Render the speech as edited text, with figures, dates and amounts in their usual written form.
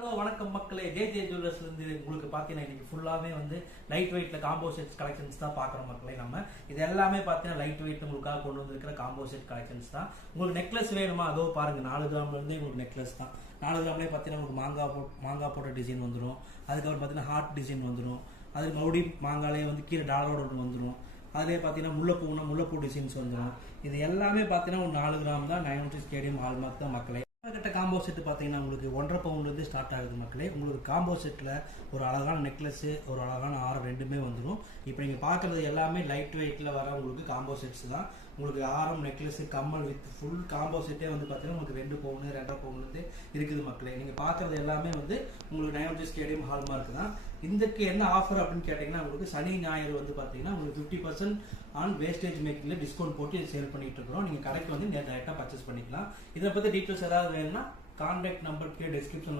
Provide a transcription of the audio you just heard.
Hello வணக்கம் மக்களே, J ஜுவல்லர்ஸ்ல இருந்து உங்களுக்கு பார்த்தீங்கன்னா இன்னைக்கு ஃபுல்லாவே வந்து லைட் வெயிட்ல காம்போ செட் கலெக்ஷன்ஸ் தான் பார்க்குறோம் மக்களே. நம்ம இது எல்லாமே பார்த்தீங்கன்னா லைட் வெயிட் உங்களுக்காக கொண்டு வந்திருக்கிற காம்போ செட் கலெக்ஷன்ஸ் தான். உங்களுக்கு நெக்லஸ் வேணுமா? அதோ பாருங்க, 4 கிராம்ல இருந்தே உங்களுக்கு நெக்லஸ் தான். 4 கிராம்லேயே பார்த்தீங்கன்னா உங்களுக்கு மாங்காய் போட்ட டிசைன் வந்துடும். அதுக்கப்புறம் பார்த்தீங்கன்னா ஹார்ட் டிசைன் வந்துடும். அது மறுபடியும் மாங்காலே வந்து கீழே டாலரோட ஒன்று வந்துடும். அதிலே பார்த்தீங்கன்னா முல்லைப்பூ டிசைன்ஸ் வந்துடும். இது எல்லாமே பார்த்தீங்கன்னா ஒரு 4 கிராம் தான். 9 ஸ்டேடியம் ஹால்மார்க் தான் மக்களே. கிட்ட காம்போ செட்டு பார்த்தீங்கன்னா உங்களுக்கு 1.5 பவுண்ட்லேருந்து ஸ்டார்ட் ஆகுது மக்களே. உங்களுக்கு காம்போ செட்டில் ஒரு அழகான நெக்லஸ்ஸு, ஒரு அழகான ஆரம் ரெண்டுமே வந்துடும். இப்போ நீங்கள் பார்க்குறது எல்லாமே லைட் வெயிட்டில் வர உங்களுக்கு காம்போ செட்ஸ் தான். உங்களுக்கு ஆரம், நெக்லஸ், கம்மல் வித் ஃபுல் காம்போ செட்டே வந்து பார்த்தீங்கன்னா உங்களுக்கு 2 பவுன் 2.5 பவுன்லேருந்து இருக்குது மக்களே. நீங்கள் பார்க்குறது எல்லாமே வந்து உங்களுக்கு 9 ஸ்டேடியம் ஹால்மார்க் தான். இதுக்கு என்ன ஆஃபர் அப்படின்னு கேட்டிங்கன்னா உங்களுக்கு சனி ஞாயிறு வந்து பார்த்தீங்கன்னா உங்களுக்கு 50% ஆன் வேஸ்டேஜ் மேக்கிங்கில் டிஸ்கவுண்ட் போட்டு சேல் பண்ணிட்டு இருக்கிறோம். நீங்கள் கடைக்கு வந்து டேரெக்டாக பர்ச்சேஸ் பண்ணிக்கலாம். இதை பற்றி டீட்டெயில்ஸ் ஏதாவது வேணும்னா கான்டாக்ட் நம்பர் கீழே டிஸ்கிரிப்ஷன்